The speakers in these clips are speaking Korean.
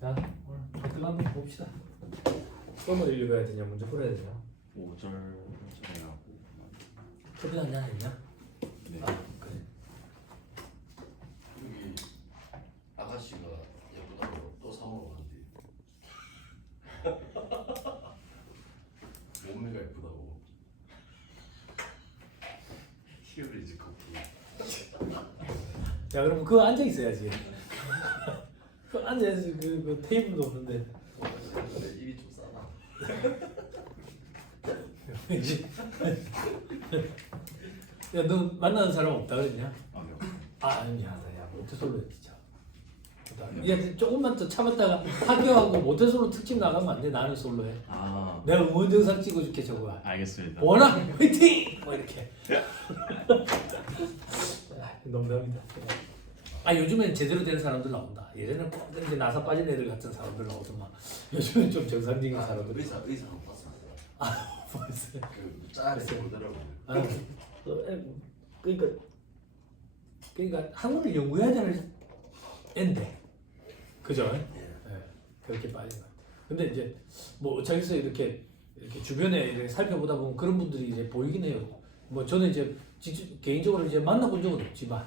자, 오늘 패턴 한번 봅시다. 썸을 읽어야 되냐, 문제 풀어야 되냐? 5절이라고. 커피 한잔 했냐? 네. 아, 그래. 여기 아가씨가 예쁘다고 또 사먹으러 간대. 몸매가 예쁘다고. 히어리지 커플. 야, 그러면 그거 앉아 있어야지. 그 앉아 있어 그 테이블도 없는데. 근데 입이 좀 싸다. 야, 너 만나는 사람 없다 그랬냐? 아, 네. 아, 미안하다. 야, 모태솔로 진짜. 야, 조금만 더 참았다가 학교하고 모태솔로 특집 나가면 안 돼. 나는 솔로해. 아, 내가 응원 영상 찍어줄게 저거. 알겠습니다. 원아 화이팅! 뭐 이렇게. 아, 농담이다. 아, 요즘엔 제대로 된 사람들 나온다. 예전에는 꼭 이제 나사 빠진 애들 같은 사람들 나오더만. 요즘엔 좀 정상적인 사람들. 의사 한번 봤어. 아, 벌써. 그 짤에서 보더라고. 아, 그러니까 한국을 연구해야 되는 애인데, 그죠? 예, 그렇게 빠진 것 같아. 근데 이제 뭐 저기서 이렇게 주변에 이렇게 살펴보다 보면 그런 분들이 이제 보이긴 해요. 뭐 저는 이제 직접 개인적으로 이제 만나본 적은 없지만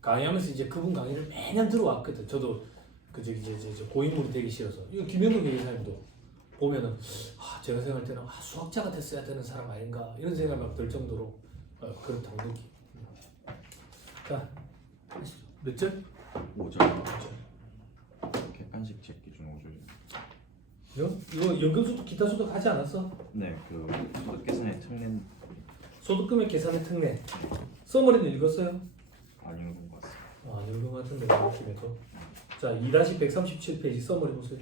강의하면서 이제 그분 강의를 매년 들어왔거든. 저도 그 저기 이제 고인물이 되기 싫어서 이거 김현우 교수님도 보면은 제가 생각할 때는 수학자가 됐어야 되는 사람 아닌가 이런 생각이 막 들 정도로 그렇다고 느끼. 자, 몇 절? 5절. 객관식 책 기준 5절. 이거 연금소득 기타소득 하지 않았어? 네, 그 소득 계산의 특례 소득금액 계산의 특례. 써머리는 읽었어요? 안 읽은 것 같습니다. 안 읽은 것 같은데 그 느낌에서. 자, 2-137페이지 써머리 보세요.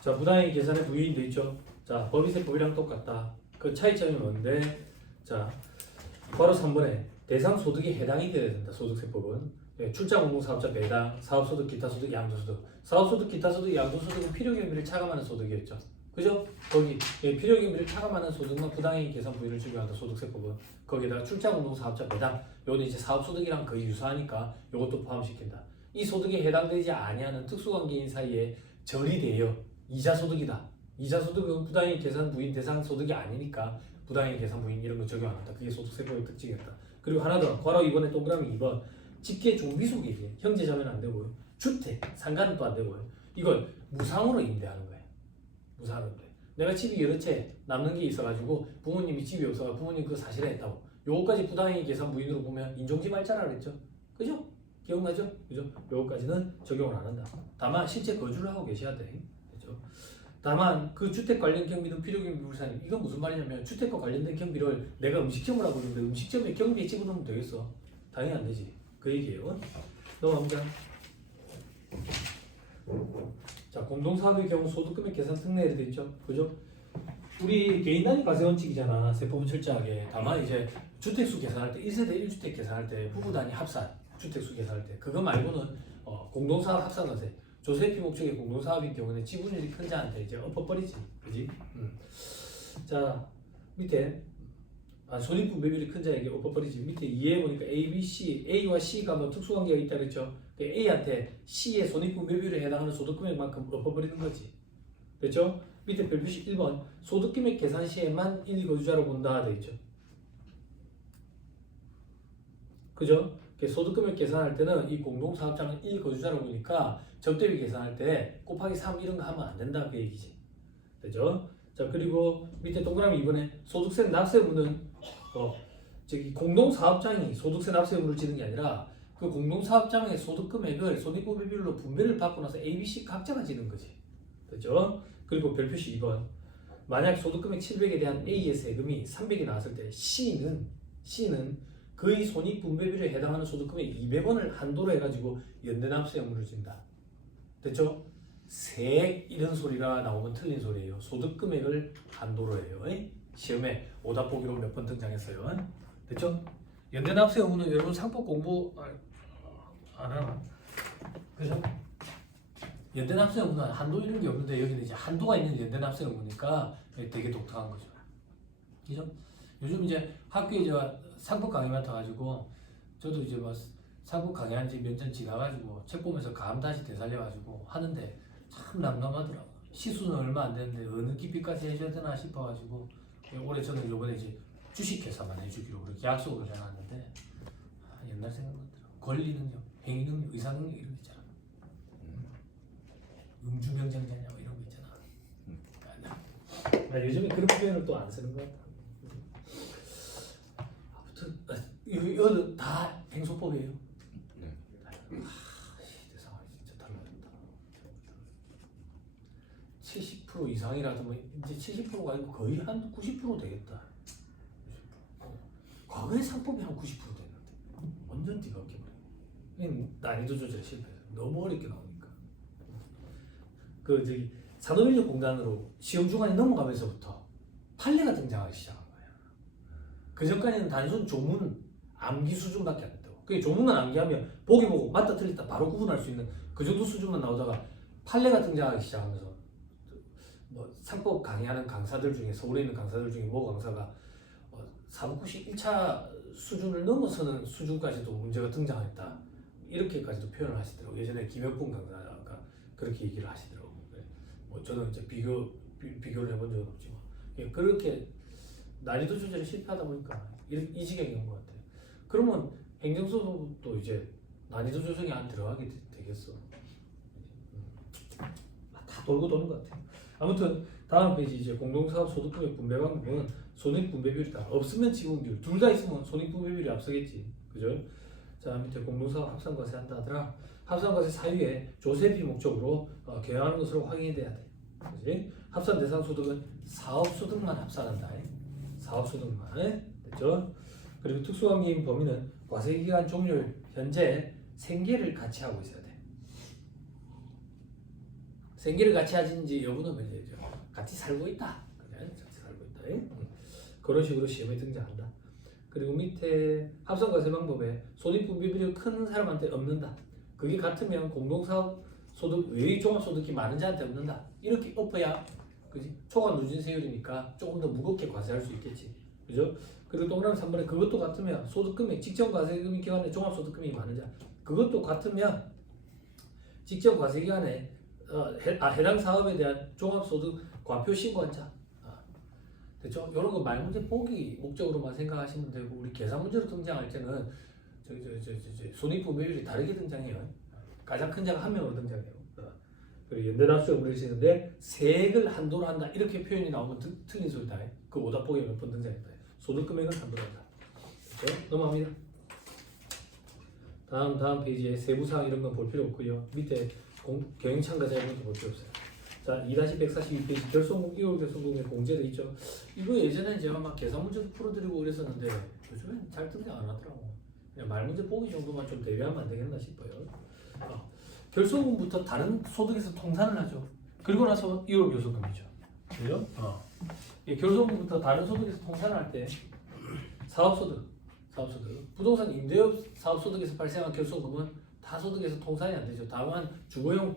자, 부당이익 계산의 부위인 돼 있죠. 자, 법인세 법이랑 똑같다. 그 차이점이 뭔데? 자, 바로 3번에 대상 소득에 해당이 돼야 된다. 소득세법은 출장 공동사업자 배당, 사업소득, 기타소득, 양도소득. 사업소득, 기타소득, 양도소득은 필요경비를 차감하는 소득이었죠. 그죠? 거기 필요경비를 차감하는 소득만 부당이익 계산 부위를 적용한다. 소득세법은 거기에다가 출장 공동사업자 배당, 요거는 이제 사업소득이랑 거의 유사하니까 요것도 포함시킨다. 이 소득에 해당되지 아니하는 특수관계인 사이에 절이 돼요. 이자소득이다. 이자소득은 부당이익 계산 부인 대상 소득이 아니니까 부당이익 계산 부인 이런 거 적용 안 한다. 그게 소득세법의 특징이었다. 그리고 하나 더, 괄호 2번에 동그라미 2번 직계 종비속이지. 형제자매는 안 되고요. 주택, 상가는 또 안 되고요. 이건 무상으로 임대하는 거예요. 무상으로 임대. 내가 집이 여러 채 남는 게 있어가지고 부모님이 집이 없어서 부모님 그거 사실에 했다고. 요거까지 부당이익 계산 부인으로 보면 인정지 말자라 그랬죠. 그죠? 기억나죠? 그죠? 요거까지는 적용을 안 한다. 다만 실제 거주를 하고 계셔야 돼. 그죠? 다만 그 주택 관련 경비는 필요경비 불산임. 이건 무슨 말이냐면 주택과 관련된 경비를 내가 음식점을 하고 있는데 음식점에 경비에 집어넣으면 되겠어? 당연히 안 되지. 그 얘기예요. 넘어갑니다. 자, 공동사업의 경우 소득금액 계산 특례를 됐죠. 그죠? 우리 개인 단위 과세 원칙이잖아. 세법은 철저하게. 다만 이제 주택수 계산할 때 1세대 1주택 계산할 때 부부 단위 합산 주택수 계산할 때 그거 말고는 공동사업 합산과세 조세피 목적의 공동사업인 경우는 지분율이 큰 자한테 이제 엎어버리지. 그지? 자, 밑에 손익분배율이 큰 자에게 엎어버리지. 밑에 2에 보니까 A, B, C, A와 C가 뭐 특수관계가 있다 그랬죠. A한테 C의 손익분배율에 해당하는 소득금액만큼 엎어버리는 거지. 됐죠? 밑에 별표식 1번 소득금액 계산 시에만 1거주자로 본다 돼 있죠. 그죠? 소득금액 계산할 때는 이 공동사업자는 1거주자로 보니까 적대비 계산할 때 곱하기 3 이런 거 하면 안 된다 그 얘기지. 되죠? 자, 그리고 밑에 동그라미 2번에 소득세 납세 의무는 저기 공동사업장이 소득세 납세 의무를 지는 게 아니라 그 공동사업장의 소득금액을 손익분배율로 분배를 받고 나서 A, B, C 각자가 지는 거지. 그죠? 그리고 별표식 2번 만약 소득금액 700에 대한 A의 세금이 300이 나왔을 때 C는 그의 손익분배율에 해당하는 소득금액 200원을 한도로 해가지고 연대납세 의무를 진다. 됐죠? 세액 이런 소리가 나오면 틀린 소리예요. 소득금액을 한도로 해요. 시험에 오답 보기로 몇 번 등장했어요. 됐죠? 연대납세 의무는 여러분 상법 공부 안 하나? 그죠? 연대납세 의무는 한도 이런 게 없는데 여기는 이제 한도가 있는 연대납세 의무니까 되게 독특한 거죠. 그죠? 요즘 이제 학교에 제가 상법 강의 맡아가지고 저도 이제 뭐 사고 강의한 지 몇 년 지나가지고 책 보면서 감 다시 되살려가지고 하는데 참 난감하더라고. 시수는 얼마 안 되는데 어느 깊이까지 해줘야 되나 싶어가지고 올해 저는 이번에 이제 주식회사만 해주기로 그렇게 약속을 해놨는데 옛날 생각나더라고. 권리능력, 행위능력, 의사능력 이런 거 있잖아. 음주명장자냐 뭐 이런 거 있잖아. 나 요즘에 그런 표현을 또 안 쓰는 것 같아. 아무튼 이거는 다 행소법이에요. 네. 시대 상황이 진짜 달라졌다. 70% 이상이라도 뭐 이제 70%가 아니고 거의 한 90% 되겠다. 과거의 상법이 한 90% 됐는데 완전 뒤바뀌어 버려. 난이도 조절 실패해서 너무 어렵게 나오니까. 그 저기 산업인력공단으로 시험 주간이 넘어가면서부터 판례가 등장하기 시작한 거야. 그 전까지는 단순 조문 암기 수준밖에 안 됐다고. 그게 조문만 암기하면 보기 보고 맞다 틀렸다 바로 구분할 수 있는 그 정도 수준만 나오다가 판례가 등장하기 시작하면서 뭐 상법 강의하는 강사들 중에 서울에 있는 강사들 중에 모 강사가 사법고시 1차 수준을 넘어서는 수준까지도 문제가 등장했다. 이렇게까지도 표현을 하시더라고요. 예전에 김혁분 강사가 그렇게 얘기를 하시더라고요. 뭐 저는 이제 비교를 해본 적은 없지만 그렇게 난이도 조절이 실패하다 보니까 이 지경이 온 것 같아요. 그러면 행정소도 이제 난이도 조정이 안 들어가게 되겠어. 다 돌고 도는 것 같아요. 아무튼 다음 페이지 이제 공동사업 소득금액 분배 방법은 손익 분배 비율이다. 없으면 지분 비율, 둘 다 있으면 손익 분배 비율이 앞서겠지, 그죠? 자 밑에 공동사업 합산과세 한다 하더라. 합산과세 사유에 조세비 목적으로 계약하는 것으로 확인이 돼야 돼. 그지? 합산 대상 소득은 사업 소득만 합산한다. 사업 소득만 됐죠? 그리고 특수관계인 범위는 과세기간 종료일 현재 생계를 같이 하고 있어야 돼. 생계를 같이 하는지 여부는 문제죠. 같이 살고 있다. 그래? 같이 살고 있다. 그런 식으로 시험에 등장한다. 그리고 밑에 합산과세 방법에 손익분배 비율이 큰 사람한테 없는다. 그게 같으면 공동사업 소득 외의 종합소득이 많은 자한테 없는다. 이렇게 엎어야 그지? 초과 누진세율이니까 조금 더 무겁게 과세할 수 있겠지. 그죠? 그리고 동그라미 3번에 그것도 같으면 소득금액 직전 과세금액 기간에 종합소득금액이 많은 자. 그것도 같으면 직전 과세기간에 해당 사업에 대한 종합소득 과표 신고한 자. 됐죠? 이런 거 말문제 보기 목적으로만 생각하시면 되고 우리 계산 문제로 등장할 때는 손익분배율이 다르게 등장해요. 가장 큰 자가 한 명으로 등장해요. 그리고 연대납수가 물리시는데 세액을 한도로 한다 이렇게 표현이 나오면 틀린 소리다. 그 오답보기에 몇 번 등장했다. 소득금액은 한도로 한다. 그렇죠? 넘어갑니다. 다음 페이지에 세부사항 이런 건 볼 필요 없고요. 밑에 경영참가자 이런 것도 볼 필요 없어요. 자 2-142페이지 결손금 2월 결손금에 공제돼 있죠. 이거 예전에 제가 막 계산 문제도 풀어드리고 그랬었는데 요즘엔 잘 등장 안 하더라고. 그냥 말 문제 보기 정도만 좀 대비하면 안 되겠나 싶어요. 결손금부터 다른 소득에서 통산을 하죠. 그리고 나서 2월 결손금이죠. 그죠? 결손금부터 다른 소득에서 통산을 할 때 사업소득, 부동산 임대업 사업소득에서 발생한 결손금은 다 소득에서 통산이 안 되죠. 다만 주거용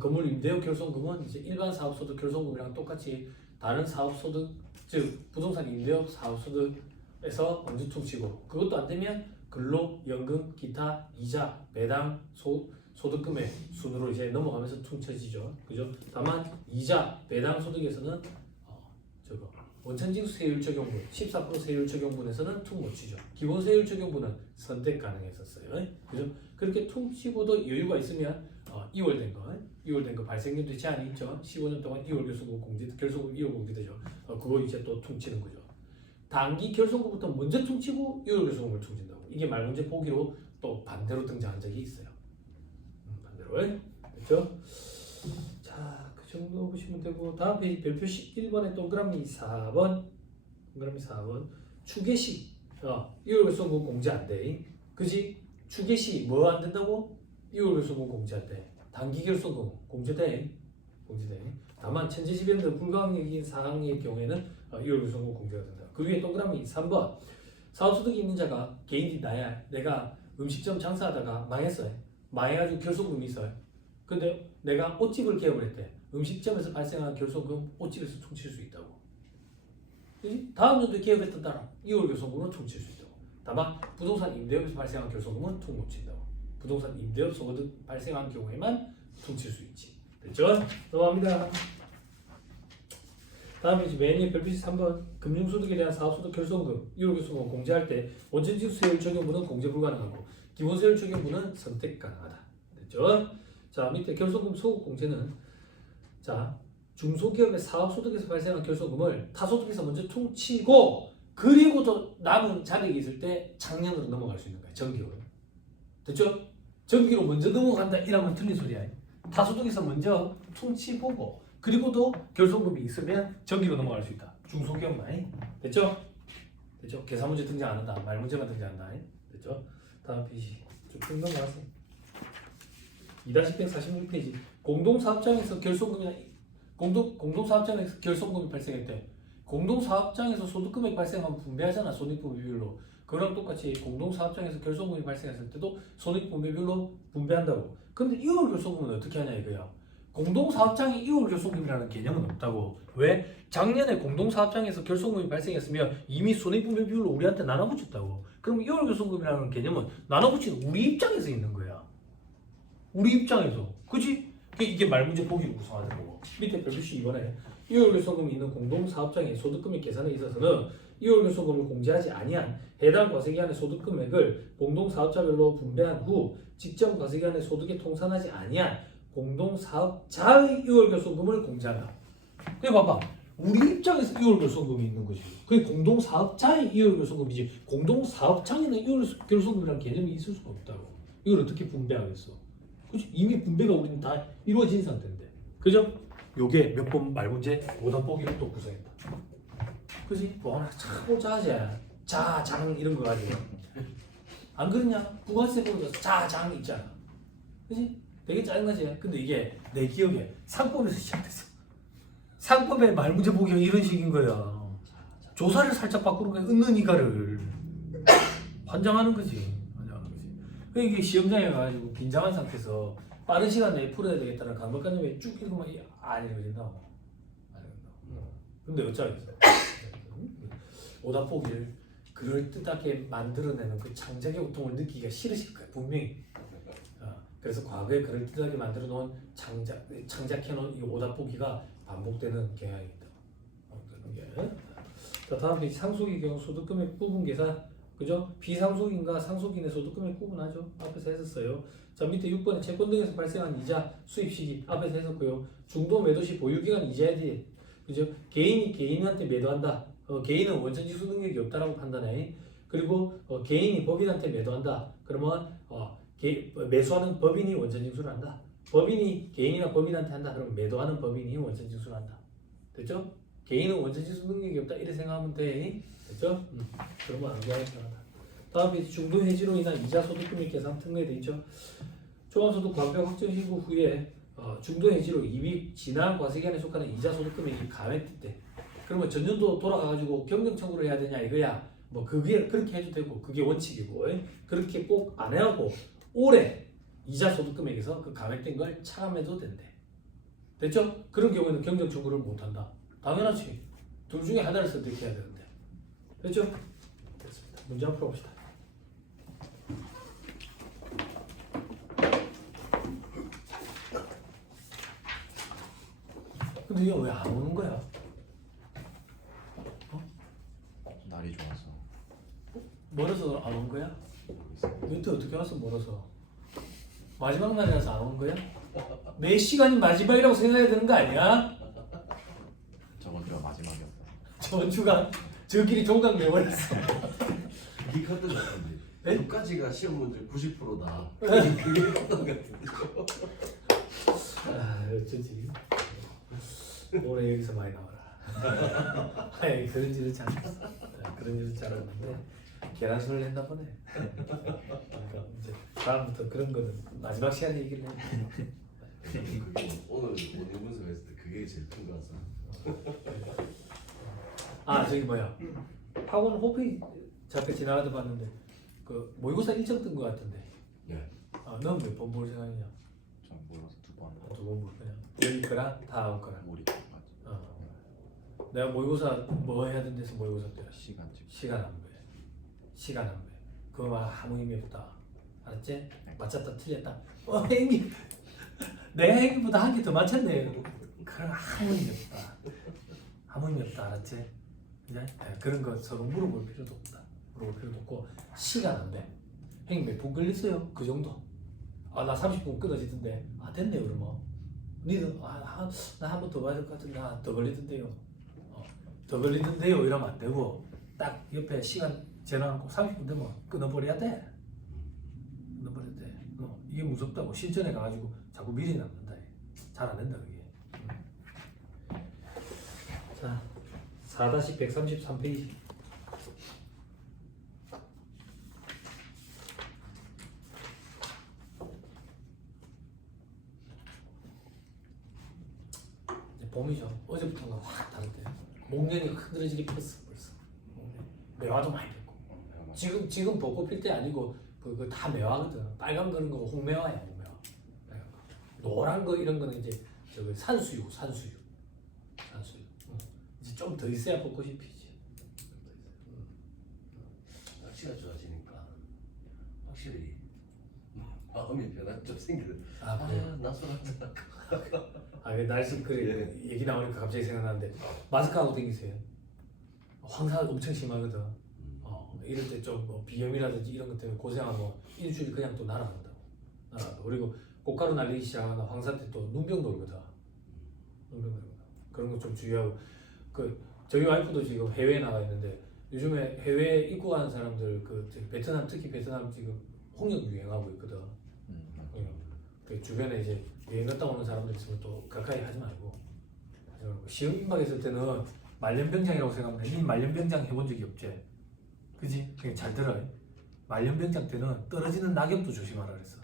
건물 임대업 결손금은 이제 일반 사업소득 결손금이랑 똑같이 다른 사업소득, 즉 부동산 임대업 사업소득에서 먼저 퉁치고 그것도 안 되면 근로, 연금, 기타, 이자, 배당, 소득금액 순으로 이제 넘어가면서 퉁쳐지죠. 그죠? 다만 이자, 배당 소득에서는 원천징수 세율 적용분 14% 세율 적용분에서는 퉁 못 치죠. 기본 세율 적용분은 선택 가능했었어요. 그죠? 그렇게 퉁 치고도 여유가 있으면 2월 된 거 발생연도 제한이 있죠. 15년 동안 2월 결손금 2월 공제되죠. 그거 이제 또 퉁치는 거죠. 단기 결손금부터 먼저 퉁치고 2월 결손금을 퉁친다고. 이게 말문제 보기로 또 반대로 등장한 적이 있어요. 반대로. 그렇죠? 자, 그 정도 보시면 되고 다음 페이지 별표 11번에 동그라미 4번 추계시 2월 결손금 공제 안 돼. 그지? 추계시 뭐 안 된다고? 2월 결손금 공제 안 돼. 단기 결손금 공제돼. 다만 천재지변도 불가항력인 사항의 경우에는 2월 결손금 공제가 된다. 그 위에 동그라미 3번 사업소득이 있는 자가 개인이 나야. 내가 음식점 장사하다가 망했어요. 망해가지고 결손금이 있어요. 근데 내가 옷집을 개업을 했대. 음식점에서 발생한 결손금 옷집에서 퉁칠 수 있다고. 그치? 다음 연도에 개업했던 따라 2월 결손금으로 퉁칠 수 있다고. 다만 부동산 임대업에서 발생한 결손금은 퉁 못 친다고. 부동산 임대업 소득 발생한 경우에만 퉁 칠 수 있지. 됐죠? 넘어갑니다. 다음에 이제 맨 위에 별표시 3번 금융소득에 대한 사업소득 결손금, 이월결손금 공제할 때 원천징수세율 적용분은 공제 불가능하고 기본세율 적용분은 선택 가능하다. 됐죠? 자, 밑에 결손금 소급 공제는 자 중소기업의 사업소득에서 발생한 결손금을 타소득에서 먼저 퉁치고 그리고 또 남은 자력이 있을 때 작년으로 넘어갈 수 있는 거야. 정기로. 됐죠? 정기로 먼저 넘어간다 이러면 틀린 소리야. 타소득에서 먼저 퉁치보고 그리고도 결손금이 있으면 정기로 넘어갈 수 있다. 중소기업만. 됐죠? 됐죠? 계산 문제 등장 안 한다. 말 문제만 등장한다. 됐죠? 다음 페이지 쭉 넘어가세요. 2-146페이지 공동사업장에서 결손금이나 공동사업장에서 결손금이 발생했대. 공동사업장에서 소득금액 발생하면 분배하잖아. 손익분배비율로. 그거랑 똑같이 공동사업장에서 결손금이 발생했을 때도 손익분배비율로 분배한다고. 그런데 이월결손금은 어떻게 하냐 이거야. 공동사업장에 이월결손금이라는 개념은 없다고. 왜? 작년에 공동사업장에서 결손금이 발생했으면 이미 손익분배비율로 우리한테 나눠붙였다고. 그럼 이월결손금이라는 개념은 나눠붙인 우리 입장에서 있는 거야. 우리 입장에서. 그치? 이게 말문제 보기를 구성하는 거고. 밑에 별표시 2번에 이월결손금이 있는 공동사업장의 소득금액 계산에 있어서는 이월결손금을 공제하지 아니한 해당 과세기간의 소득금액을 공동사업자별로 분배한 후 직전 과세기간의 소득에 통산하지 아니한 공동사업자의 이월결손금을 공제한다. 그래 봐봐. 우리 입장에서 이월결손금이 있는 거지. 그게 공동사업자의 이월결손금이지 공동사업장에는 이월결손금이라는 개념이 있을 수가 없다고. 이걸 어떻게 분배하겠어? 그치? 이미 분배가 우리는 다 이루어진 상태인데. 그죠? 요게 몇 번 말문제 5단 보기를 또 구성했다. 그지? 뭐 하나 참 보자지. 자, 장 이런 거 가지고. 안 그러냐? 부가세 보면 자, 장 있잖아. 그지? 되게 짜증나지? 근데 이게 내 기억에 상법에서 시작됐어. 상법의 말문제 보기가 이런 식인 거야. 조사를 살짝 바꾸는 거야. 은는이가를 환장하는 거지. 이게 시험장에 가가지고 긴장한 상태에서 빠른 시간 내에 풀어야 되겠다는 강박관념에 쭉 읽으면 안 읽어진다고. 안 읽는다고. 근데 어쩌겠어. 오답보기를 그럴듯하게 만들어내는 그 창작의 고통을 느끼기가 싫으실 거야. 분명히. 그래서 과거에 그럴듯하게 만들어 놓은 창작해놓은 이 오답보기가 반복되는 경향이 있다. 자, 다음 페이지 상속의 경우 소득금액 부분 계산. 그죠? 비상속인과 상속인의 소득금액 구분하죠. 앞에서 했었어요. 자, 밑에 6번에 채권 등에서 발생한 이자 수입 시기 앞에서 했었고요. 중도 매도 시 보유기간 이자에 대해 그죠? 개인이 개인한테 매도한다. 개인은 원천징수 능력이 없다라고 판단해. 그리고 개인이 법인한테 매도한다. 그러면 매수하는 법인이 원천징수를 한다. 법인이 개인이나 법인한테 한다. 그러면 매도하는 법인이 원천징수를 한다. 됐죠? 개인은 원천징수 능력이 없다. 이렇게 생각하면 돼. 됐죠? 그러면 안 좋아하겠다. 다음에 중도 해지로 인한 이자 소득금액 계산 특례돼 있죠. 종합소득 과표 확정 신고 후에 중도 해지로 이익 지난 과세기간에 속하는 이자 소득금액이 감액될 때, 그러면 전년도 돌아가가지고 경정 청구를 해야 되냐 이거야. 뭐 그게 그렇게 해도 되고 그게 원칙이고 그렇게 꼭 안 해하고 올해 이자 소득금액에서 그 감액된 걸 차감해도 된대. 됐죠? 그런 경우에는 경정 청구를 못 한다. 당연하지. 둘 중에 하나를 선택해야 되는데. 됐죠? 됐습니다. 문제 한번 풀어봅시다. 근데 이거 왜 안 오는 거야? 날이 좋아서. 멀어서 안 온 거야? 멘트 어떻게 왔어 멀어서? 마지막 날이라서 안 온 거야? 매 시간이 마지막이라고 생각해야 되는 거 아니야? 저번 주가 마지막이었다. 저번 주가 저 길이 종강 내버렸어. 그게 컸던 것 같은데. 네? 6가지가 시험 문제 90%다. 그게 컸던 것 같은데. 아 어쩐지 올해 여기서 많이 나와라. 아니 그런 일을 잘 그런 일을 잘하는데 계란술을 냈나 보네. 이제 다음부터 그런 거는 마지막 시간에 얘기를 해. 그게 오늘 분석했을 때 그게 제일 큰 거 같아. 아 저기 뭐야 학원 호피 잠깐 지나가다 봤는데 그 모의고사 1점 뜬 거 같은데. 네. 넌 몇 번 볼 생각이냐? 전 몰라서 2번. 2번 볼 거냐? 여기 거랑 다음 거랑. 몰이 내가 모의고사 뭐 해야 된대서 모의고사 때 시간 집. 시간 안 돼. 시간 안 돼. 그거 막 아무 의미 없다. 알았지? 맞췄다 틀렸다. 행위 내 행위보다 한 개 더 맞췄네. 그럼 아무 의미 없다. 아무 의미 없다. 알았지? 네? 그런 거 서로 물어볼 필요도 없다. 물어볼 필요도 없고 시간 안 돼. 행위 몇 분 걸렸어요? 그 정도. 아 나 30분 끊어지던데. 아 됐네요 그러면. 니는 나 한 번 더 봐야 될 것 같은데 더 걸리던데요. 더 걸리던데요 이러면 안 되고 딱 옆에 시간 재놓고 30분 되면 끊어버려야 돼. 끊어버려야 돼. 이게 무섭다고 실전에 가가지고 자꾸 미리 남는다. 잘 안 된다 그게. 자 4-133페이지. 봄이죠. 어제부터는 확 다르대. 목련이가 흔들어지게 폈어 벌써. 매화도 많이 폈고. 지금 벚꽃 필 때 아니고 그거 다 매화거든. 빨간 거는 거 홍매화야 홍매화. 노란 거 이런 거는 이제 저기 산수유. 이제 좀 더 있어야 벚꽃이 피지. 날씨가 좋아지니까 확실히 마음의 변화가 좀 생기는. 아 그래. 나술 한잔 할까. 그 날씨 그 얘기 나오니까 갑자기 생각나는데 마스크 하고 다니세요. 황사 엄청 심하거든. 이럴 때 좀 뭐 비염이라든지 이런 것 때문에 고생하면 일주일 그냥 또 날아간다고. 그리고 꽃가루 날리기 시작하면 황사 때 또 눈병도 오거든. 그런 거 좀 주의하고. 저희 와이프도 지금 해외에 나가 있는데 요즘에 해외 입국하는 사람들 베트남 특히 베트남 지금 홍역 유행하고 있거든. 그 주변에 이제 여행 갔다 오는 사람들 있으면 또 가까이 하지 말고. 시험 임박했을 때는 말년병장이라고 생각하면 이 말년병장 해본 적이 없지. 그지? 그게 잘 들어요. 말년병장 때는 떨어지는 낙엽도 조심하라 그랬어.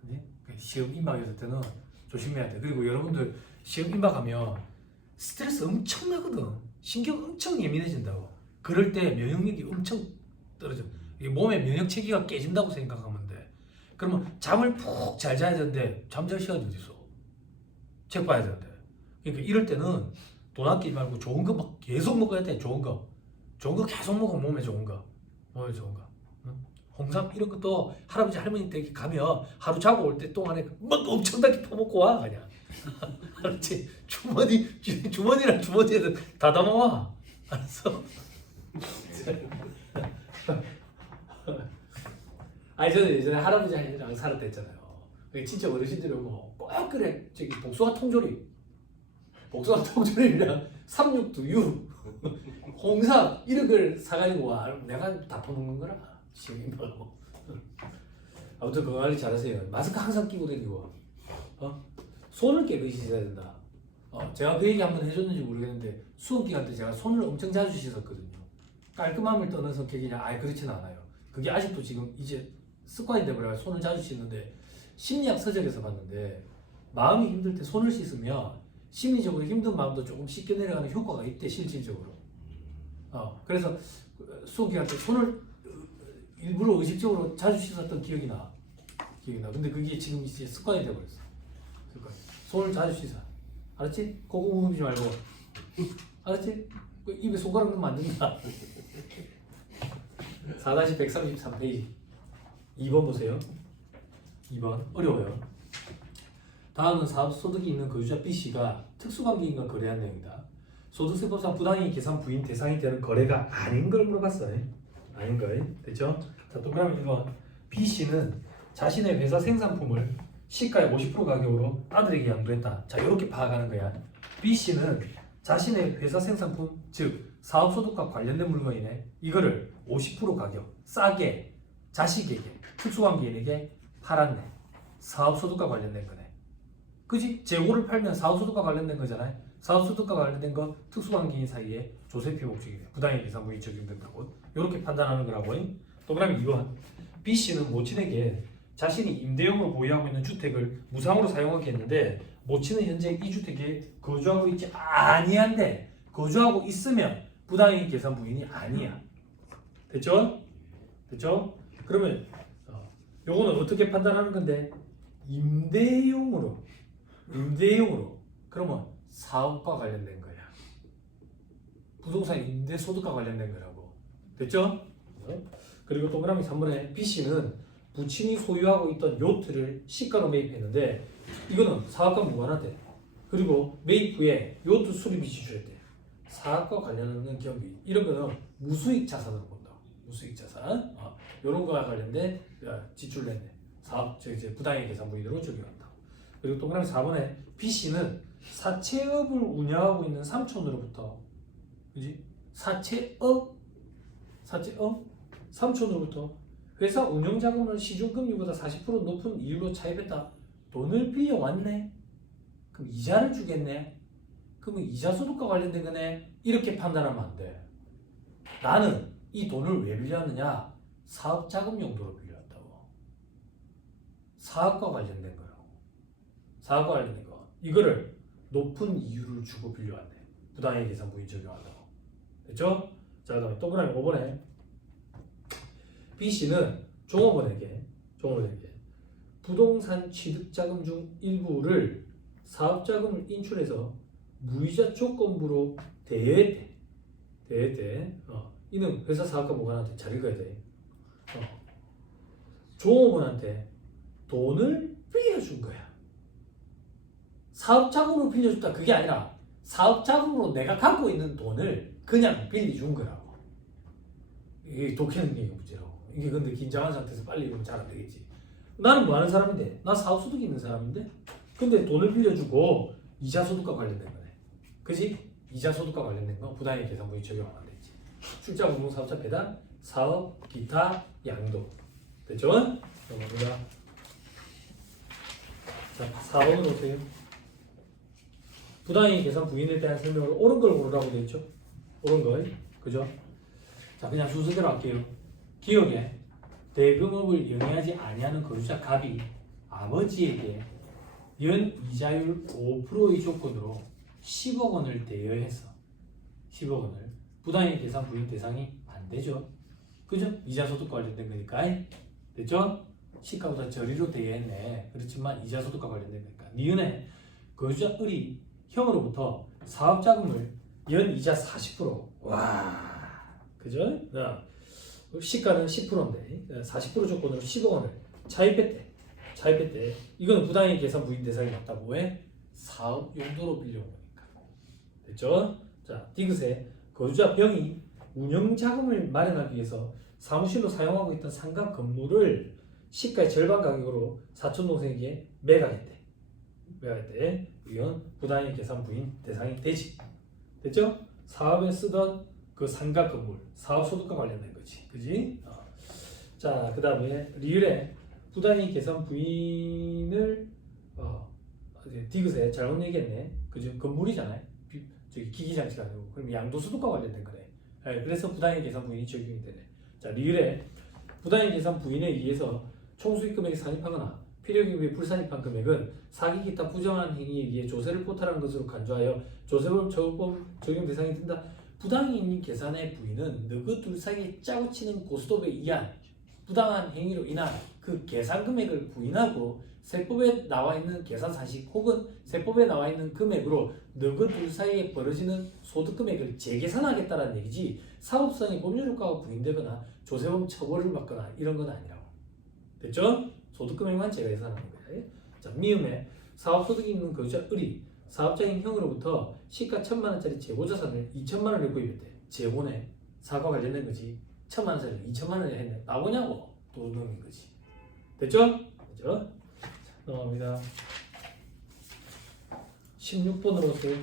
그지? 시험 임박했을 때는 조심해야 돼. 그리고 여러분들 시험 임박하면 스트레스 엄청 나거든. 신경 엄청 예민해진다고. 그럴 때 면역력이 엄청 떨어져. 몸의 면역 체계가 깨진다고 생각하면 돼. 그러면 잠을 푹 잘 자야 되는데 잠잘 시간이 어디 있어? 책 봐야 되는데. 그러니까 이럴 때는 돈 아끼지 말고 좋은 거 막 계속 먹어야 돼. 좋은 거 계속 먹어. 몸에 좋은 거. 응? 홍삼 이런 것도 할아버지 할머니 댁에 가면 하루 자고 올 때 동안에 막 엄청나게 퍼먹고 와 그냥. 알았지? 주머니랑 주머니에서 다 담아와. 알았어? 아니 저는 예전에 할아버지 할머니랑 살았다 했잖아요. 진짜 어르신들이 오면 꼭 그래 저기 복숭아 통조림이랑 삼육두유 홍삼 이런 걸 사가지고 와. 내가 다 퍼먹는 거라. 시험임박하고. 아무튼 건강관리 잘하세요. 마스크 항상 끼고 다니고. 손을 깨끗이 씻어야 된다. 제가 그 얘기 한번 해줬는지 모르겠는데 수험 기간 때 제가 손을 엄청 자주 씻었거든요. 깔끔함을 떠난 성격이냐? 그렇진 않아요. 그게 아직도 지금 이제 습관이 돼버려서 손을 자주 씻는데 심리학 서적에서 봤는데 마음이 힘들 때 손을 씻으면 심리적으로 힘든 마음도 조금 씻겨 내려가는 효과가 있대 실질적으로. 그래서 수험 기간 때 손을 일부러 의식적으로 자주 씻었던 기억이 나. 근데 그게 지금 이제 습관이 돼버렸어. 손을 자주 씻어. 알았지? 고구 물지 말고. 알았지? 입에 손가락 넣으면 안 된다. 4-133페이지 2번 보세요. 2번 어려워요. 다음은 사업소득이 있는 거주자 B씨가 특수관계인과 거래한 내용이다. 소득세법상 부당이익 계산 부인 대상이 되는 거래가 아닌 걸 물어봤어요. 아닌 걸. 됐죠? 자, 동그라미 1번. B씨는 자신의 회사 생산품을 시가의 50% 가격으로 아들에게 양도했다. 자, 이렇게 파악하는 거야. B씨는 자신의 회사 생산품, 즉 사업소득과 관련된 물건이네. 이거를 50% 가격, 싸게 자식에게, 특수관계인에게 팔았네. 사업소득과 관련된 거네. 그지? 재고를 팔면 사업소득과 관련된 거잖아요. 사업소득과 관련된 거 특수관계인 사이에 조세피 목적이네. 부당이익 계산부이 적용된다고. 이렇게 판단하는 거라고. 동그라미 2번. B씨는 모친에게 자신이 임대용으로 보유하고 있는 주택을 무상으로 사용하게 했는데 모친은 현재 이 주택에 거주하고 있지 아니한데 거주하고 있으면 부당이익 계산 부인이 아니야. 됐죠? 그러면 요거는 어떻게 판단하는 건데 임대용으로 그러면 사업과 관련된 거야. 부동산 임대 소득과 관련된 거라고. 됐죠? 그리고 동그라미 3번에 B씨는 부친이 소유하고 있던 요트를 시가로 매입했는데 이거는 사업과 무관하대. 그리고 매입 후에 요트 수리비 지출했대. 사업과 관련된 경비 이런 거는 무수익 자산으로 본다. 무수익 자산. 이런 거와 관련된 지출냈네. 사업 이제 부당의 계산 부위대로 적용한다. 그리고 동그라미 4번에 B씨는 사채업을 운영하고 있는 삼촌으로부터 그지? 사채업 삼촌으로부터 회사 운영 자금을 시중 금리보다 40% 높은 이율로 차입했다. 돈을 빌려왔네. 그럼 이자를 주겠네. 그러면 이자 소득과 관련된 거네. 이렇게 판단하면 안 돼. 나는 이 돈을 왜 빌려왔느냐? 사업 자금 용도로 빌려왔다고. 사업과 관련된 거라고. 사업과 관련된 거. 이거를 높은 이율을 주고 빌려왔네. 부당의 계산 부인 적용한다고. 됐죠? 자, 그다음에 동그라미 5번에 B씨는 종업원에게 부동산 취득자금 중 일부를 사업자금을 인출해서 무이자 조건부로 대여했대. 이는 회사 사업과 무관한테 잘 읽어야 돼. 종업원한테 돈을 빌려준 거야. 사업자금으로 빌려줬다 그게 아니라 사업자금으로 내가 갖고 있는 돈을 그냥 빌려준 거라고. 이게 독해 능력의 문제라고. 이게 근데 긴장한 상태에서 빨리 이러면 잘 안 되겠지. 나는 뭐 하는 사람인데? 나 사업소득이 있는 사람인데? 근데 돈을 빌려주고 이자소득과 관련된 거네. 그지? 이자소득과 관련된 거 부당의 계산부위 적용 안 되지. 출자 공동사업자 배당, 사업, 기타, 양도. 됐죠? 넘어갑니다. 자, 4번은 어때요? 부당의 계산 부인에 대한 설명을 옳은 걸 고르라고 되어 있죠? 옳은 걸. 그죠? 자, 그냥 순서대로 할게요. 기억에 대금업을 영위하지 아니하는 거주자 갑이 아버지에게 연 이자율 5%의 조건으로 10억 원을 대여해서 10억 원을 부당의 계산 부인 대상이 안 되죠. 그죠? 이자소득 관련된 거니까. 됐죠? 시가보다 저리로 대여했네. 그렇지만 이자소득과 관련된 거니까. 니은에 거주자 을이 형으로부터 사업자금을 연 이자 40%. 와. 그죠? 시가는 10%인데 40% 조건으로 10억 원을 차입했대. 이거는 부당의 계산 부인 대상이 맞다고. 왜? 사업 용도로 빌려온 거니까. 됐죠? 자, 디귿에 거주자 병이 운영 자금을 마련하기 위해서 사무실로 사용하고 있던 상가 건물을 시가의 절반 가격으로 사촌 동생에게 매각했대. 이건 부당의 계산 부인 대상이 되지. 됐죠? 사업에 쓰던 그 상가 건물, 사업 소득과 관련된 거지, 그지? 자, 그 다음에 리을에 부당의 계산 부인을 디귿에 잘못 얘기했네, 그죠? 건물이잖아요. 저기 기기장치가 아니고 그럼 양도소득과 관련된 거네. 그래서 부당의 계산 부인이 적용이 되네. 자, 리을에 부당의 계산 부인에 의해서 총수익 금액이 산입하거나 필요기금에 불산입한 금액은 사기 기타 부정한 행위에 의해 조세를 포탈한 것으로 간주하여 조세범 처벌법 적용 대상이 된다. 부당이익 계산의 부인은 너그 둘 사이에 짜고 치는 고스톱에 의한 부당한 행위로 인한 그 계산 금액을 부인하고 세법에 나와 있는 계산 사실 혹은 세법에 나와 있는 금액으로 너그 둘 사이에 벌어지는 소득 금액을 재계산하겠다는 얘기지 사업성의 법률 효과가 부인되거나 조세범 처벌을 받거나 이런 건 아니라고. 됐죠? 소득 금액만 재계산하는 거야. 자, 미음에 사업소득이 있는 거주자 을이 사업자인 형으로부터 시가 1,000만 원짜리 재고자산을 2,000만 원을 구입했대. 재고네. 사과 관련된 거지. 1,000만 원짜리 2,000만 원을 했네. 나오냐고. 또 넣는 거지. 됐죠? 됐죠? 자, 넘어갑니다. 16번으로 오세요.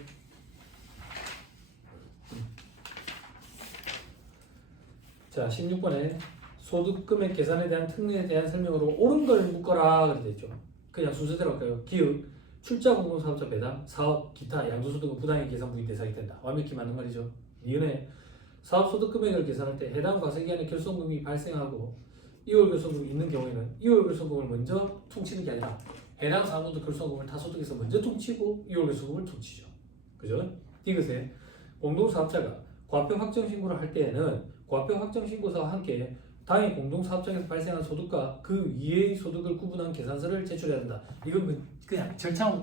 자, 16번에 소득 금액 계산에 대한 특례에 대한 설명으로 옳은 걸 묶어라 그렇게 되죠. 그냥 순서대로 할까요? 기획, 출자 공동사업자 배당, 사업, 기타, 양도소득은 부당의 계산 부인 대상이 된다. 완벽히 맞는 말이죠. 이은에 사업소득 금액을 계산할 때 해당 과세기간에 결손금이 발생하고 2월 결손금이 있는 경우에는 2월 결손금을 먼저 퉁치는 게 아니라 해당 사업소득 결손금을 타소득에서 먼저 퉁치고 2월 결손금을 퉁치죠. 그죠? 디귿에 공동사업자가 과표 확정 신고를 할 때에는 과표 확정 신고서와 함께 당의 공동사업장에서 발생한 소득과 그 이외의 소득을 구분한 계산서를 제출해야 한다. 이건 그냥 절차와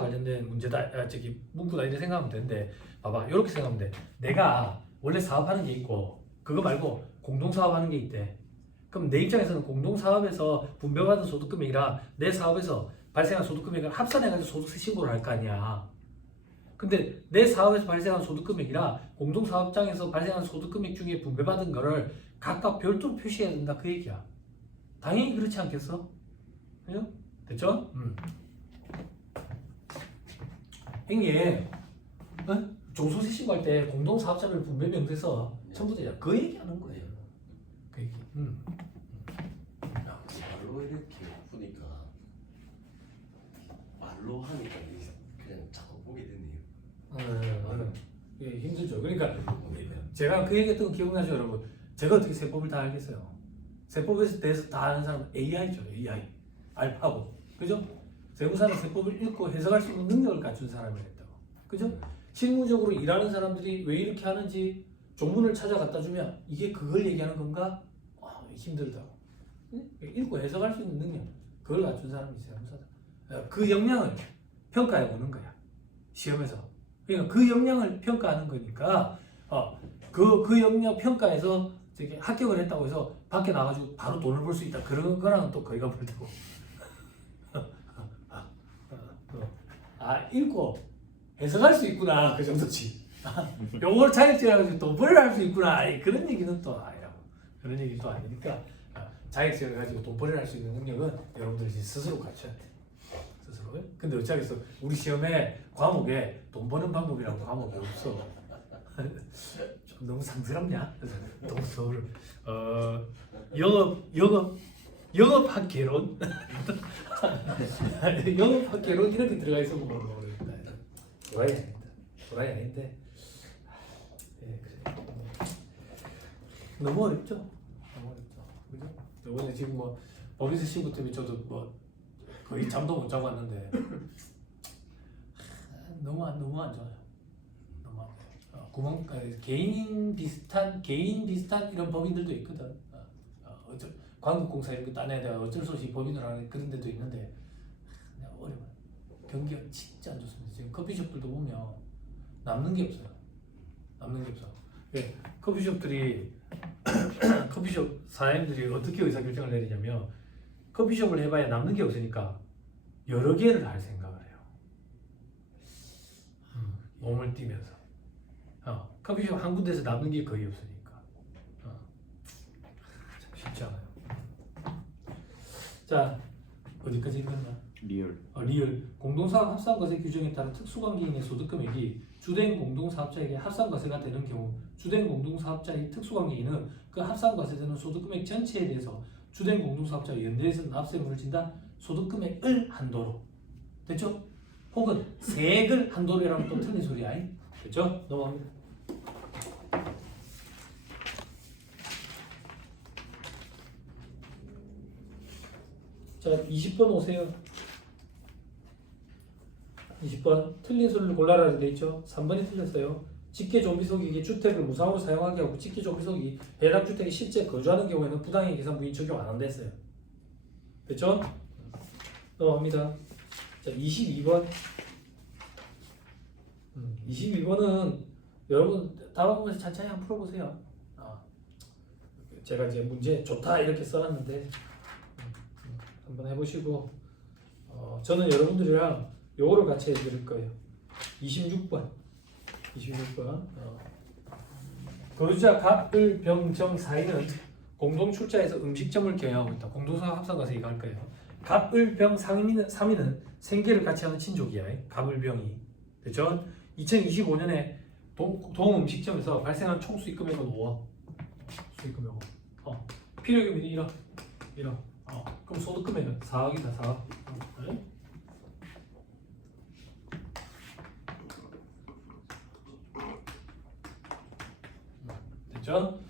관련된 문제다. 저기 문구다 이렇게 생각하면 되는데 봐봐, 이렇게 생각하면 돼. 내가 원래 사업하는 게 있고 그거 말고 공동사업 하는 게 있대. 그럼 내 입장에서는 공동사업에서 분배받은 소득금액이랑 내 사업에서 발생한 소득금액을 합산해가지고 소득세 신고를 할 거 아니야. 근데 내 사업에서 발생한 소득금액이랑 공동사업장에서 발생한 소득금액 중에 분배받은 거를 각각 별도로 표시해야 된다 그 얘기야. 당연히 그렇지 않겠어? 그죠? 됐죠? 이게 종소세 신고할 때 공동사업자별 분배 명세서 첨부되잖아. 그 얘기하는 거예요. 그 얘기. 말로 이렇게 보니까 말로 하니까 그냥 자꾸 보게 되네요. 예, 힘들죠. 그러니까 제가 그 얘기했던 거 기억나죠, 여러분? 제가 어떻게 세법을 다 알겠어요? 세법에 대해서 다 아는 사람은 AI죠, AI. 알파고, 그죠? 세무사는 세법을 읽고 해석할 수 있는 능력을 갖춘 사람이 됐다고, 그죠? 실무적으로 일하는 사람들이 왜 이렇게 하는지 종문을 찾아 갖다 주면 이게 그걸 얘기하는 건가? 힘들다고. 읽고 해석할 수 있는 능력, 그걸 갖춘 사람이 세무사다. 그 역량을 평가해 보는 거야, 시험에서. 그러니까 그 역량을 평가하는 거니까 그 역량 평가에서 저기 합격을 했다고 해서 밖에 나가지고 바로 돈을 벌 수 있다 그런 거랑은 또 거리가 멀다고. 읽고 해석할 수 있구나 그 정도지. 요걸 자격증을 돈 벌을 할 수 있구나 그런 얘기는 또 아니라고. 그런 얘기도 아니니까 자격증을 가지고 돈 벌을 할 수 있는 능력은 여러분들이 스스로 갖춰야 돼. 스스로. 근데 어쩌겠어. 우리 시험에 과목에 돈 버는 방법이라고 과목이 없어. 좀 너무 상스럽냐? 너무 서울. 영업학개론 영업학개론 이렇게 들어가 있어 모르겠다. 도라이 아닌데. 예, 그래. 너무 어렵죠. 너무 어렵죠. 그죠? 이번에 지금 뭐 법인세 신고 때문에 저도 뭐 거의 잠도 못 자고 왔는데 너무 안 좋아요. 너무 안 좋아요. 개인 비슷한 이런 법인들도 있거든. 광국공사 이런 거 따내야 돼. 어쩔 수 없이 법인을 하는 그런 데도 있는데 그냥 어려워요. 경기가 진짜 안 좋습니다. 지금 커피숍들도 보면 남는 게 없어요. 예, 커피숍들이 커피숍 사장님들이 어떻게 의사결정을 내리냐면 커피숍을 해봐야 남는 게 없으니까 여러 개를 할 생각을 해요. 몸을 뛰면서 커피숍 한 군데서 남는 게 거의 없으니까 참 쉽지 않아요. 자, 어디까지 읽었나? 리얼 공동사업 합산과세 규정에 따른 특수관계인의 소득금액이 주된 공동사업자에게 합산과세가 되는 경우 주된 공동사업자의 특수관계인은 그 합산과세되는 소득금액 전체에 대해서 주된 공동사업자가 연대해서 납세물을 진다. 소득금액을 한도로. 됐죠? 혹은 세액을 한도로라면 또 틀린 소리야. 됐죠? 넘어갑니다. 자, 20번 오세요. 20번 틀린 소리를 골라라 돼 있죠. 3번이 틀렸어요. 직계 좀비속이 주택을 무상으로 사용하게 하고 직계 좀비속이 해당 주택에 실제 거주하는 경우에는 부당해 계산부인 적용 안 한댔어요. 됐죠? 넘어갑니다. 자, 22번. 22번은 여러분 답안 보면서 천천히 한번 풀어보세요. 제가 이제 문제 좋다 이렇게 써놨는데 한번 해보시고 저는 여러분들이랑 요거를 같이 해드릴 거예요. 26번. 거주자 갑을 병정 사이는 공동 출자에서 음식점을 경영하고 있다. 공동사업 합산과세 이거 할 거예요. 갑을 병 3인은 생계를 같이 하는 친족이야. 갑을 병이. 됐죠? 2025년에 동음식점에서 발생한 총 수익 금액은 5억. 수익 금액 5억. 필요금이 1억. 그럼 소득 금액은 4억이다. 4억. 네? 됐죠?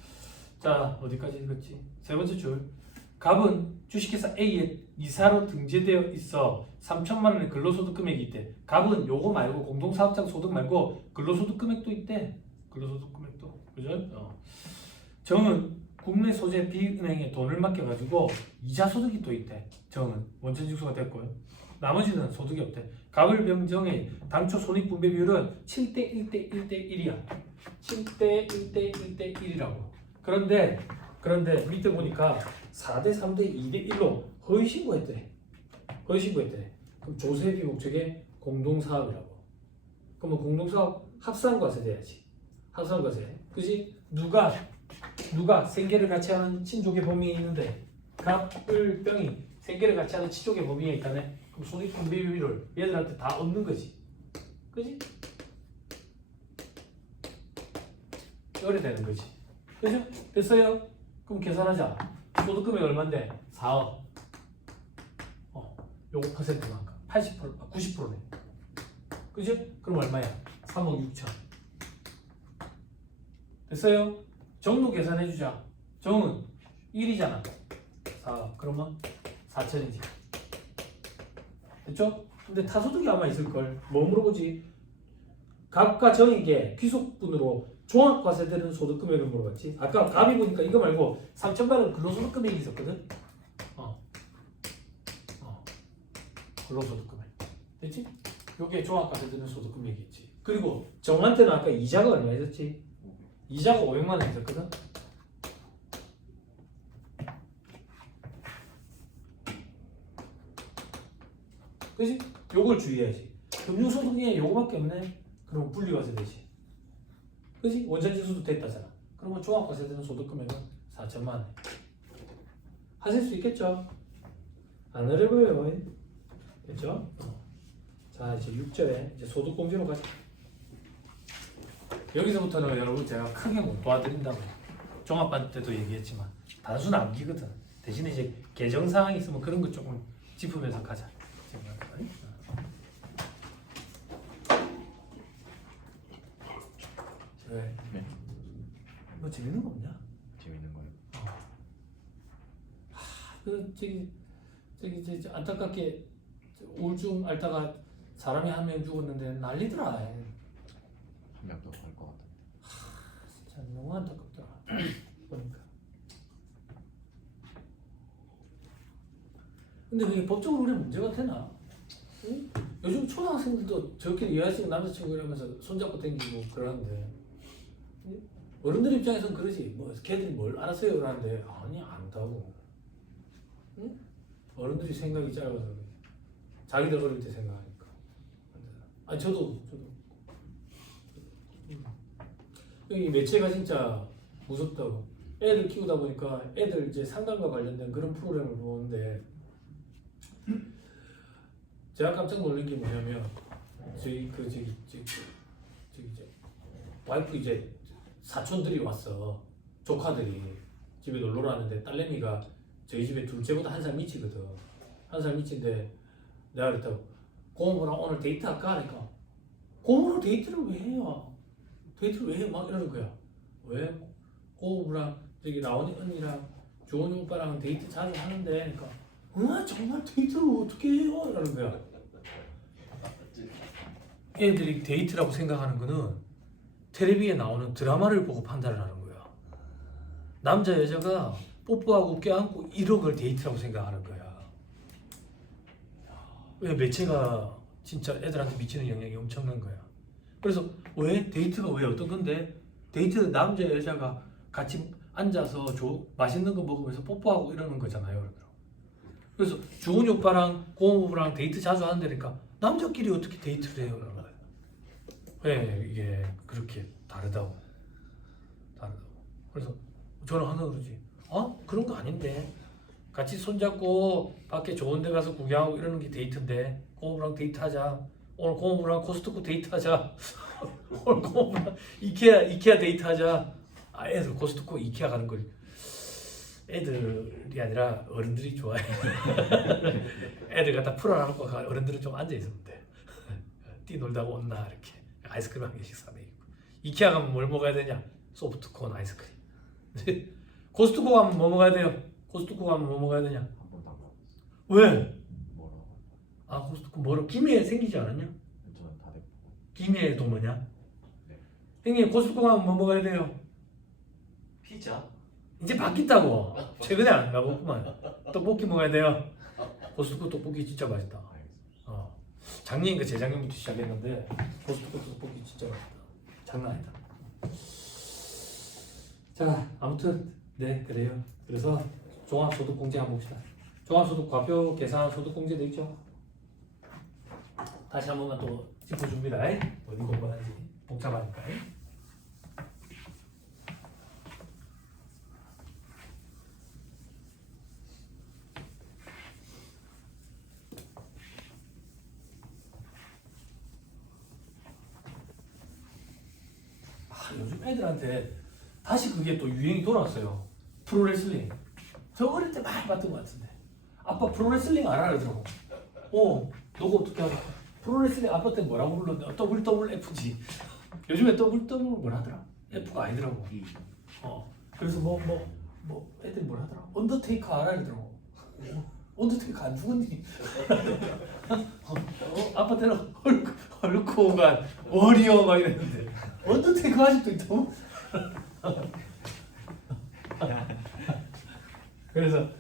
자, 어디까지 읽었지? 세 번째 줄. 갑은 주식회사 A에 이사로 등재되어 있어 3천만 원의 근로소득 금액이 있대. 갑은 요거 말고 공동사업장 소득 말고 근로소득 금액도 있대. 근로소득 금액도. 그죠? 정은 국내 소재 B은행에 돈을 맡겨가지고 이자 소득이 또 있대. 정은 원천징수가 됐고요. 나머지는 소득이 없대. 갑을 병정의 당초 손익분배 비율은 7대 1대 1대 1이야. 7대 1대 1대 1이라고. 그런데 밑에 보니까 4대 3대 2대 1로 허위 신고했대. 그럼 조세비 목적의 공동사업이라고. 그러면 공동사업 합산과세 돼야지. 합산과세. 그지? 누가 생계를 같이 하는 친족의 범위에 있는데 갑을 병이 생계를 같이 하는 친족의 범위에 있다네. 그럼 손익분배 비율을 얘들한테 다 얻는 거지. 그지? 이래 되는 거지. 그죠? 됐어요? 그럼 계산하자. 소득 금액 얼마인데? 4억. 요거 퍼센트만큼 80%, 90%네. 그죠? 그럼 얼마야? 3억 6천. 됐어요? 정도 계산해주자. 정은 1이잖아. 4억. 그러면 4천이지. 됐죠? 근데 타소득이 아마 있을걸. 뭐 물어보지? 갑과 정에게 귀속분으로 종합과세되는 소득 금액을 물어봤지. 아까 갑이 보니까 이거 말고 3천만 원 근로소득 금액이 있었거든. 근로소득 금액. 됐지? 요게 종합과세되는 소득 금액이겠지. 그리고 정한테는 아까 이자가 얼마 있었지? 이자가 500만 원 있었거든. 그지? 요걸 주의해야지. 금융소득에 요거밖에 없네. 그럼 분리과세 되지. 그지? 원천징수도 됐다잖아. 그러면 종합과세되는 소득금액은 4천만 원. 하실 수 있겠죠? 안 어려워요. 됐죠? 자, 이제 6절에 이제 소득공제로 가자. 여기서부터는 여러분 제가 크게 못 도와드린다고. 종합반 때도 얘기했지만 단순 암기거든. 대신에 이제 개정사항이 있으면 그런 거 조금 짚으면서 가자. 왜? 네. 뭐 재밌는 거 없냐? 재밌는 거예요. 저기 안타깝게 우울증 앓다가 사람이 한 명 죽었는데 난리더라. 한 명 더 갈 것 같아. 진짜 너무 안타깝더라. 보니까. 근데 그게 법적으로 우리 문제가 되나? 응? 요즘 초등학생들도 저렇게 여자친구 남자친구 이러면서 손잡고 다니고 그러는데 응? 어른들 입장에선 그러지. 뭐 걔들이 뭘 알았어요 그러는데 아니 안다고. 응? 어른들이 생각이 짧아서 그래. 자기들 어릴 때 생각하니까. 아니 저도 이 매체가 진짜 무섭다고. 애들 키우다 보니까 애들 이제 상담과 관련된 그런 프로그램을 보는데 제가 깜짝 놀란 게 뭐냐면 저희 와이프 이제 사촌들이 왔어. 조카들이 집에 놀러 왔는데 딸내미가 저희 집에 둘째보다 한 살 미치거든. 한 살 미친데 내가 그랬다고 고모랑 오늘 데이트 할까 하니까 고모랑 데이트를 왜 해요? 데이트를 왜 해? 막 이러는 거야. 왜? 고모랑 저기 라온이 언니랑 조원이 오빠랑 데이트 자주 하는데 그러니까 정말 데이트를 어떻게 해요? 이러는 거야. 애들이 데이트라고 생각하는 거는 텔레비에 나오는 드라마를 보고 판단을 하는 거야. 남자 여자가 뽀뽀하고 껴안고 이런 걸 데이트라고 생각하는 거야. 왜 매체가 진짜 애들한테 미치는 영향이 엄청난 거야. 그래서 왜 데이트가 왜 어떤 건데 데이트는 남자 여자가 같이 앉아서 맛있는 거 먹으면서 뽀뽀하고 이러는 거잖아요. 그래서 주원이 오빠랑 고모부랑 데이트 자주 하는데니까 남자끼리 어떻게 데이트를 해요? 그러는 거야. 왜 이게 그렇게 다르다고. 그래서 저는 항상 그러지. 그런 거 아닌데. 같이 손잡고 밖에 좋은 데 가서 구경하고 이러는 게 데이트인데 고모부랑 데이트하자. 오늘 고모부랑 코스트코 데이트하자. 오늘 고모부랑 이케아 데이트하자. 애들 코스트코 이케아 가는 걸 애들이 아니라 어른들이 좋아해. 애들 갖다 풀어놔놓고 어른들은 좀 앉아있으면 돼. 뛰놀다가 온나 이렇게 아이스크림 한 개씩 사먹이고. 이케아 가면 뭘 먹어야 되냐? 소프트콘 아이스크림. 코스트코 가면 뭐 먹어야 돼요? 코스트코 가면 뭐 먹어야 되냐? 한 번도 안 먹었어요. 왜? 뭐라고? 코스트코 뭐로? 김해 생기지 않았냐? 저는 다 됐고. 김해도 뭐냐? 네. 형님 코스트코 가면 뭐 먹어야 돼요? 피자? 이제 바뀌었다고. 최근에 안 가봤구만. 떡볶이 먹어야 돼요. 코스트코 떡볶이 진짜 맛있다. 알겠습니다. 작년인가 재작년부터 시작했는데 코스트코 떡볶이 진짜 맛있다. 장난 아니다. 자, 아무튼 네 그래요. 그래서 종합소득공제 한번 봅시다. 종합소득 과표 계산 소득공제 돼 있죠? 다시 한 번만 또 짚어줍니다. 어디 공부하는지 복잡하니까. 요즘 애들한테 다시 그게 또 유행이 돌아왔어요. 프로레슬링. 저 어릴 때 많이 봤던 것 같은데. 아빠 프로레슬링 알아 그러더라고. 너가 어떻게 알아? 프로레슬링 아빠 때 뭐라고 불렀는데 WWFG. 요즘에 WW 뭐라 하더라? F가 아니더라고. 그래서 뭐 애들 뭐라 하더라? 언더테이커 알아 그러더라고. 언더테이커 안 죽었니? 아빠 때는 헐크호간 워리어 막 이랬는데 언더테이커 아직도 있다고? 그래서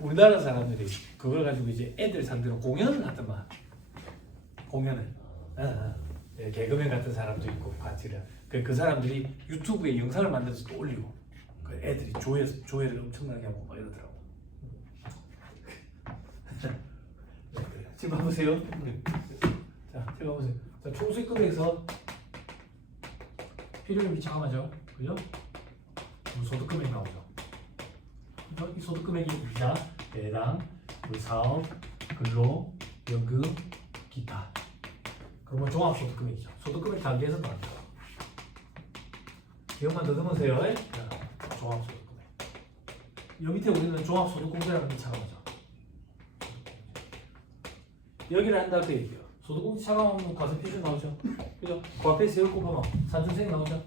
우리나라 사람들이 그걸 가지고 이제 애들 상대로 공연을 하더만. 공연을. 예, 개그맨 같은 사람도 있고 파티를. 그 사람들이 유튜브에 영상을 만들어서 또 올리고 그 애들이 조회를 엄청나게 하고 막 이러더라고. 네, 그래요. 지금 봐보세요. 자, 제가 보세요. 자, 총수익금액에서 필요금이 차감하죠. 그죠? 소득금액 나오죠. 이 소득금액이 비자, 배당, 사업, 근로, 연금, 기타. 그러면 종합소득금액이죠. 소득금액 단계에서 나옵니다. 기억만 더듬으세요. 종합소득금액. 이 밑에 우리는 종합소득공제라는 게 차감하죠. 여기를 한다 그 얘기예요. 소득공제 차감하면 과세표시 나오죠. 그죠? 과세 세율 곱하면 산출세액 나오죠.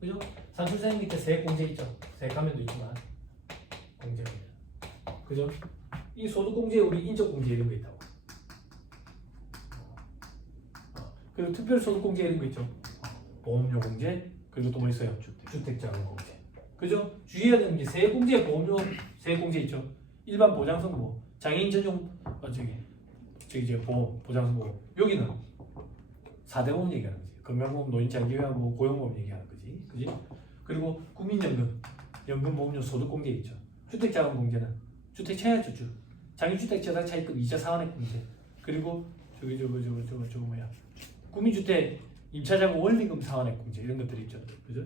그죠? 산출세액 밑에 세액공제 있죠. 세액감면도 있지만 공제. 그죠? 이 소득공제에 우리 인적공제 이런 거 있다고. 그리고 특별소득공제 이런 거 있죠. 보험료공제, 그리고 또 뭐 있어요? 주택자금공제. 그죠? 주의해야 되는 게 세액공제, 보험료, 세액공제 있죠. 일반 보장성보, 장애인 전용 저기 보험, 보장성보. 여기는 4대 보험 얘기하는 거지. 건강보험, 노인장기요양보험, 고용보험 얘기하는 거지. 그지? 그리고 국민연금, 연금보험료 소득공제 있죠. 주택자금공제는 주택채야죠. 장애주택자산 차입금 이자 상환액 공제. 그리고 저거 뭐야? 국민주택 임차자금 원리금 상환액 공제 이런 것들이 있죠. 그죠?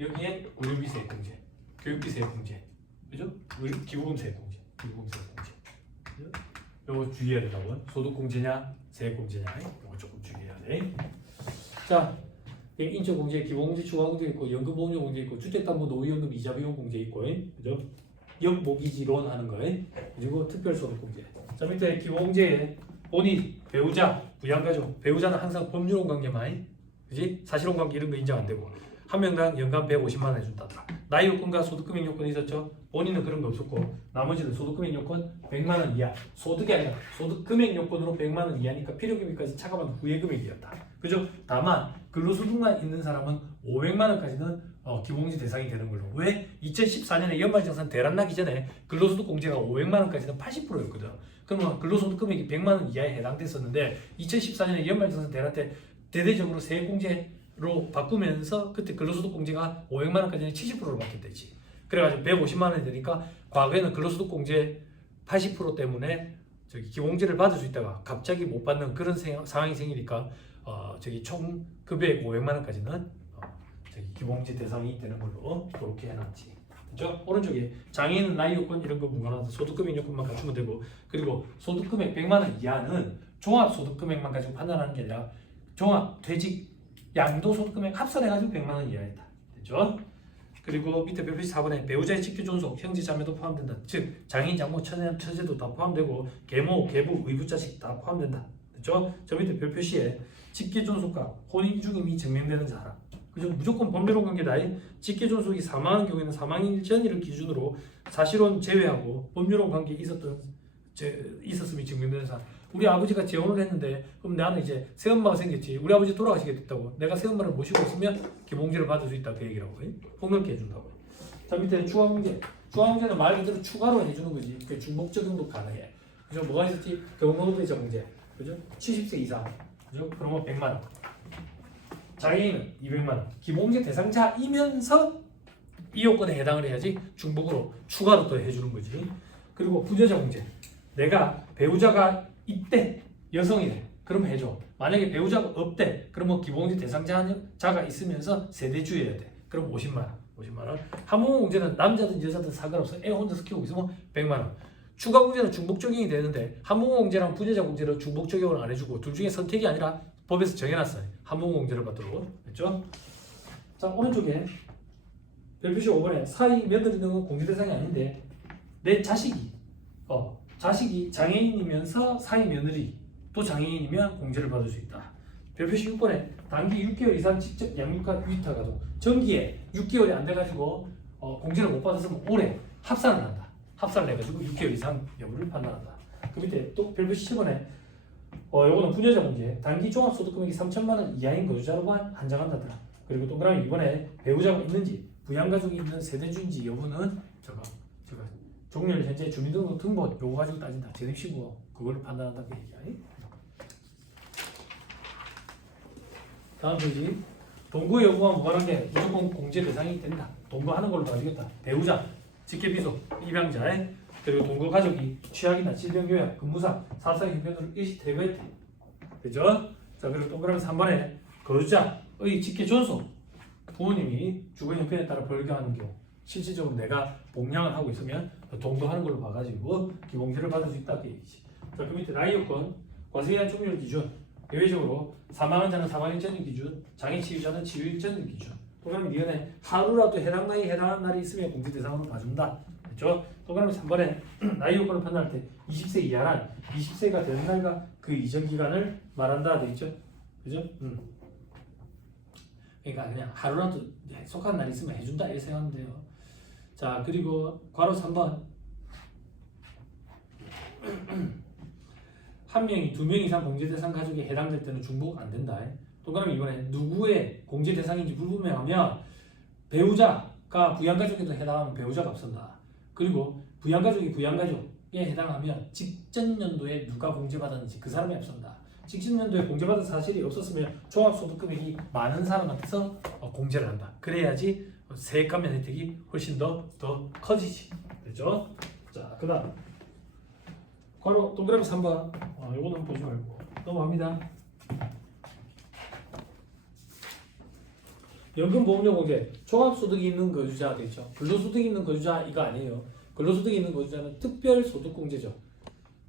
여기에 의료비 세액 공제, 교육비 세액 공제, 그죠? 기부금 세액 공제, 기부금 세액 공제. 그죠? 요거 주의해야 된다고요. 소득 공제냐, 세액 공제냐, 이거 조금 주의해야 돼. 자, 인적 공제, 기본 공제, 추가 공제 있고, 연금 보험료 공제 있고, 주택담보 노후연금 이자 비용 공제 있고, 그죠? 연모기지론 하는 거, 그리고 특별소득 공제. 자, 밑에 기본 공제에 본인, 배우자, 부양가족, 배우자는 항상 법률혼 관계만, 그지? 사실혼 관계 이런 거 인정 안 되고 한 명당 연간 150만 원 해준다더라. 나이 요건과 소득금액 요건이 있었죠. 본인은 그런 거 없었고 나머지는 소득금액 요건 100만 원 이하, 소득이 아니라 소득금액 요건으로 100만 원 이하니까 필요금액까지 차감한 후의 금액이었다. 그죠? 다만 근로소득만 있는 사람은 500만 원까지는 기본공제 대상이 되는 걸로. 왜? 2014년에 연말정산 대란 나기 전에 근로소득 공제가 500만 원까지는 80%였거든. 그러면 근로소득 금액이 100만 원 이하에 해당됐었는데 2014년에 연말정산 대란 때 대대적으로 세액공제로 바꾸면서 그때 근로소득 공제가 500만 원까지는 70%로 바뀌었대지. 그래가지고 150만 원이 되니까 과거에는 근로소득 공제 80% 때문에 기본공제를 받을 수 있다가 갑자기 못 받는 그런 상황이 생기니까 총 급여액 500만 원까지는 기본공제 대상이 되는 걸로 그렇게 해놨지. 그죠? 오른쪽에 장애인 나이 요건 이런 거 무관하다. 소득금액 요건만 갖추면 되고, 그리고 소득금액 100만 원 이하는 종합소득금액만 가지고 판단하는 게 아니라 종합, 퇴직, 양도소득금액 합산해가지고 100만 원 이하이다. 됐죠? 그리고 밑에 별표시 4번에 배우자의 직계존속, 형제 자매도 포함된다. 즉 장애인, 장모, 처제도 다 포함되고 계모, 계부, 의붓자식 다 포함된다. 됐죠? 저 밑에 별표시에 직계존속과 혼인 이중임이 증명되는 사람. 그죠? 무조건 법률혼 관계다. 직계존속이 사망한 경우에는 사망일 전일을 기준으로 사실혼 제외하고 법률혼 관계 있었음이 증명되는 사람. 우리 아버지가 재혼을 했는데 그럼 나는 이제 새엄마가 생겼지. 우리 아버지 돌아가시게 됐다고. 내가 새엄마를 모시고 있으면 기본공제를 받을 수 있다 그 얘기라고. 폭넓게 해준다고. 자, 밑에 추가공제. 추가공제는 말 그대로 추가로 해주는 거지. 그 중복 적용도 가능해. 그죠? 뭐가 있었지? 경로노동자 공제. 그죠? 70세 이상. 그죠? 그러면 100만 원. 장애인은 200만 원. 기본공제 대상자이면서 이 요건에 해당을 해야지 중복으로 추가로 또 해주는 거지. 그리고 부재자 공제. 내가 배우자가 있대, 여성이래. 그럼 해줘. 만약에 배우자가 없대, 그러면 기본공제 대상자가 있으면서 세대주여야 돼. 그럼 50만 원. 50만 원. 한모금 공제는 남자든 여자든 상관없어. 애 혼자서 키우고 있으면 100만 원. 추가 공제는 중복 적용이 되는데 한모금 공제랑 부재자 공제는 중복 적용을 안 해주고 둘 중에 선택이 아니라 법에서 정해놨어요. 한모금 공제를 받도록. 됐죠? 자, 오른쪽에 별표시 5번에 사위 며느리 등은 공제 대상이 아닌데 내 자식이 장애인이면서 사위 며느리 또 장애인이면 공제를 받을 수 있다. 별표시 6번에 단기 6개월 이상 직접 양육한 위탁 가족 전기에 6개월이 안 돼가지고 공제를 못 받았으면 올해 합산을 한다. 합산을 해가지고 6개월 이상 여부를 판단한다. 그 밑에 또 별표시 10번에 요거는 부녀자 공제 단기 종합소득 금액이 3천만 원 이하인 거주자로만 한정한다더라. 그리고 동그라미 이번에 배우자가 있는지 부양가족이 있는 세대주인지 여부는 저거 종료일 현재 주민등록 요거 가지고 따진다. 재립시고 그걸로 판단한다 그 얘기야. 다음 페이지. 동거 여부와 무관한 게 무조건 공제 대상이 된다. 동거하는 걸로 봐주겠다. 배우자, 직계비속, 입양자, 그리고 동거 가족이 취약이나 질병 요양, 근무상, 사업상 형편으로 일시 퇴거했대. 그죠? 자, 그리고 동그라미 3번에 거주자의 직계 존속. 부모님이 주거 형편에 따라 벌교하는 경우 실질적으로 내가 복양을 하고 있으면 동거하는 걸로 봐가지고 기공제를 받을 수 있다 그 얘기지. 자, 그 밑에 나이 요건 과세한 종료일 기준 예외적으로 사망자는 사망일 전일 기준, 장애 치유자는 치유일 전일 기준. 동그라미 니은에 하루라도 해당 나이에 해당하는 날이 있으면 공제 대상으로 봐준다. 그렇죠? 동그라미 3번에 나이 요건을 판단할 때 20세 이하란 20세가 되는 날과 그 이전 기간을 말한다 돼 있죠? 그죠? 그러니까 그냥 하루라도 속한 날이 있으면 해준다 이렇게 생각하면 돼요. 자, 그리고 괄호 3번 한 명이 2명 이상 공제 대상 가족에 해당될 때는 중복 안 된다. 동그라미 이번에 누구의 공제 대상인지 불분명하면 배우자가 부양가족에도 해당하면 배우자가 앞선다. 그리고 부양가족이 부양가족에 해당하면 직전 연도에 누가 공제받았는지 그 사람이 앞선다. 직전 연도에 공제받은 사실이 없었으면 종합소득 금액이 많은 사람한테서 공제를 한다. 그래야지 세액 감면 혜택이 훨씬 더 커지지. 그렇죠? 자, 그다음 괄호 동그라미 3번 요거는 보지 말고 넘어갑니다. 연금보험료 공제 종합소득이 있는 거주자 되죠. 근로소득이 있는 거주자 이거 아니에요. 근로소득이 있는 거주자는 특별소득공제죠.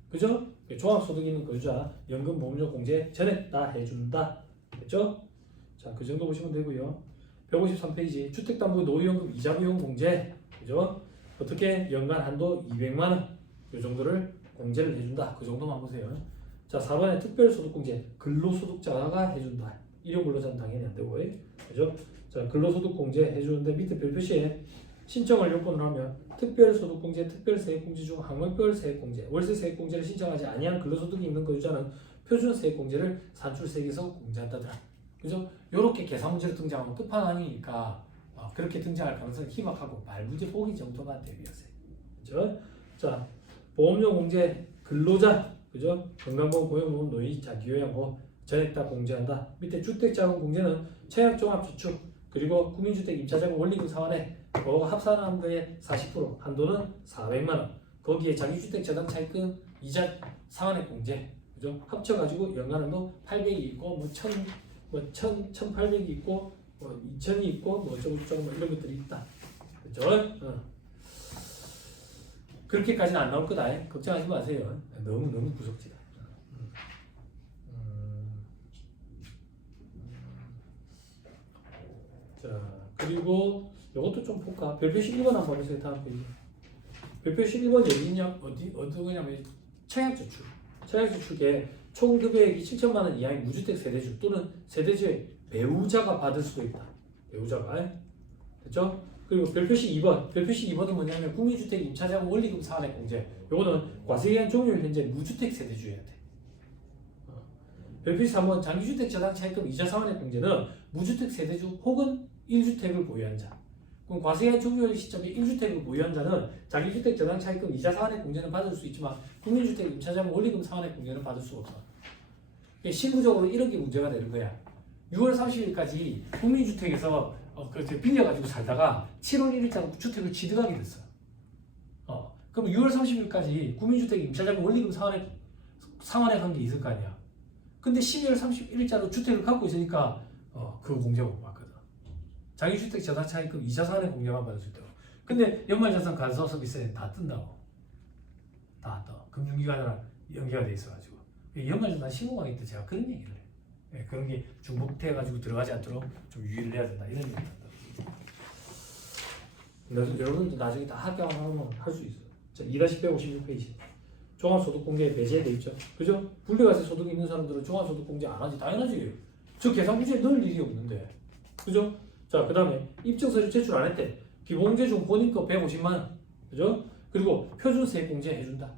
그죠? 종합소득이 있는 거주자 연금보험료 공제 전액 다 해준다. 됐죠? 자, 그 정도 보시면 되고요. 153페이지 주택담보 노후연금 이자 비용 공제. 그죠? 어떻게 연간 한도 200만 원 이 정도를 공제를 해준다. 그 정도만 보세요. 자, 4번에 특별소득공제 근로소득자가 해준다. 일용근로자는 당연히 안 되고, 그죠? 자, 근로소득공제 해주는데 밑에 별표시에 신청을 요건으로 하면 특별소득공제, 특별세액공제 중 항목별 세액공제, 월세세액공제를 신청하지 아니한 근로소득이 있는 거주자는 표준세액공제를 산출세액에서 공제한다더라. 그죠? 요렇게 계산 문제로 등장하면 끝판왕이니까 그렇게 등장할 가능성이 희박하고 말문제 보기 정도만 대비하세요. 그죠? 자, 보험료 공제 근로자, 그죠? 건강보험, 고용보험, 노인, 자기요양보험 전액 다 공제한다. 밑에 주택자금 공제는 청약종합주축 그리고 국민주택 임차자금 원리금 상환에 그거가 합산한 거에 40% 한도는 400만 원. 거기에 자기주택 저당 차입금 이자 상환액 공제, 그죠? 합쳐가지고 연간은도 800이 있고 뭐 1,800이 있고 뭐 2,000이 있고 뭐 어쩌고저쩌고 뭐 이런 것들이 있다. 그죠? 그렇게까지는 안 나올 거다. 걱정하지 마세요. 너무 구석지다. 자, 그리고 이것도 좀 볼까? 별표시 1번 한번 보세요. 다음 페이지. 별표시 1번 어디냐? 어디냐면 청약저축. 청약저축에 총 금액이 7천만 원 이하인 무주택 세대주 또는 세대주의 배우자가 받을 수도 있다. 배우자가. 됐죠? 그리고 별표시 2번. 별표시 2번은 뭐냐면 국민주택 임차자금 원리금 상환액 공제. 요거는 과세기한 종료일 현재 무주택 세대주여야 돼. 별표시 3번 장기주택 저당 차입금 이자 상환액 공제는 무주택 세대주 혹은 1주택을 보유한 자. 그럼 과세기한 종료일 시점에 1주택을 보유한 자는 장기주택 저당 차입금 이자 상환액 공제는 받을 수 있지만 국민주택 임차자금 원리금 상환액 공제는 받을 수 없어. 실무적으로 1억이 문제가 되는 거야. 6월 30일까지 국민주택에서 그래서 빌려가지고 살다가 7월 1일자로 주택을 취득하게 됐어. 그럼 6월 30일까지 국민주택 임차자금 원리금 상환에 간 게 있을 거 아니야. 근데 12월 31일자로 주택을 갖고 있으니까 그 공제 못 받거든. 자기주택 전환차익금 2차 상환의 공제만 받을 수 있다고. 근데 연말자산 간소화서비스에 다 뜬다고. 다 떠. 금융기관이랑 연계가 돼 있어가지고. 연말자산 신고하기 때 제가 그런 얘기를 해. 그런 게 중복돼가지고 들어가지 않도록 좀 유의를 해야 된다. 이런 얘기를 한다. 여러분도 나중에 다 합격하면 할 수 있어요. 자, 2-156페이지. 종합소득공제에 배제돼 있죠. 그죠? 분리과세 소득이 있는 사람들은 종합소득공제 안 하지. 당연하지. 저 계산구제에 넣을 일이 없는데. 그죠? 자, 그 다음에 입증서류 제출 안 했대. 기본공제 중 본인거 150만 원. 그죠? 그리고 표준세액공제 해준다.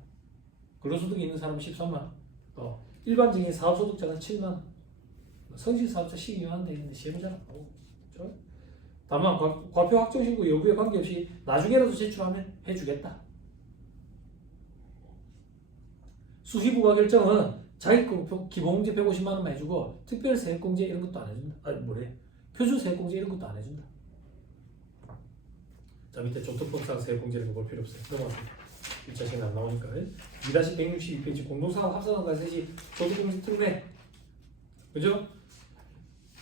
근로소득이 있는 사람은 13만 원. 일반적인 사업소득자는 7만 원. 성실사업자 12만 원 돼 있는데 시험을 잘 안 하고. 그죠? 다만 과표 확정신고 여부에 관계없이 나중에라도 제출하면 해주겠다. 수시부과 결정은 자기 기본공제 150만 원만 해주고 특별세액공제 이런 것도 안 해준다. 표준세액공제 이런 것도 안 해준다. 자, 밑에 조특법상 세액공제 이런 거 볼 필요 없어요. 넘어가세요. 1차 시간 안 나오니까. 2-162페이지 공동사업 합산과세시 소득공제 특례. 그죠?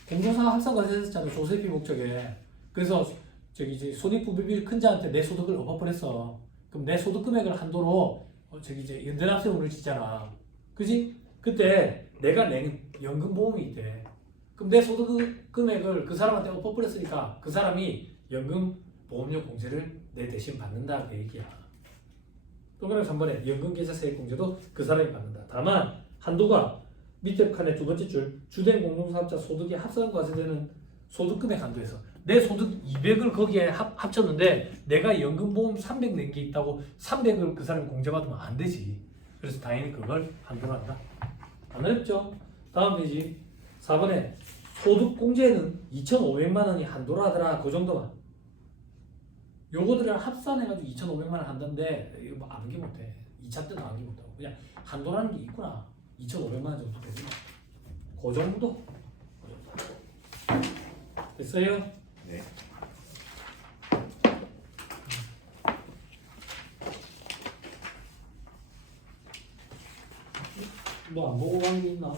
공동사업 합산과세세잖아요. 조세비 목적에. 그래서 저기 이제 손익분배비 큰 자한테 내 소득을 엎어버렸어. 그럼 내 소득 금액을 한도로 저기 이제 연대납세금을 짓잖아. 그지? 그때 내가 낸 연금보험이 있대. 그럼 내 소득 금액을 그 사람한테 엎어버렸으니까 그 사람이 연금보험료 공제를 내 대신 받는다 그 얘기야. 또 그다음에 3번에 연금계좌세액공제도 그 사람이 받는다. 다만 한도가 밑에 칸의 두 번째 줄 주된 공동사업자 소득이 합산과세되는 소득금액 한도에서 내 소득 200을 거기에 합쳤는데 내가 연금보험 300 낸 게 있다고 300을 그 사람이 공제받으면 안 되지. 그래서 당연히 그걸 한도로 한다. 안 어렵죠? 다음 페이지 4번에 소득공제는 2,500만 원이 한도로 하더라. 그 정도만. 요거들을 합산해가지고 2,500만 원 한다는데 이거 뭐 암기 못해. 2차 때도 암기 못하고 그냥 한도라는 게 있구나. 2,500만 원 정도 되지. 그 정도. 됐어요? 네. 너 안 보고 간 게 있나?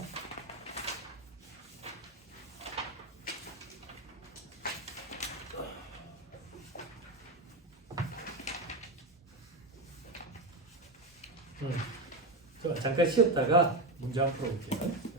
자, 잠깐 쉬었다가 문제 한번 풀어볼게요.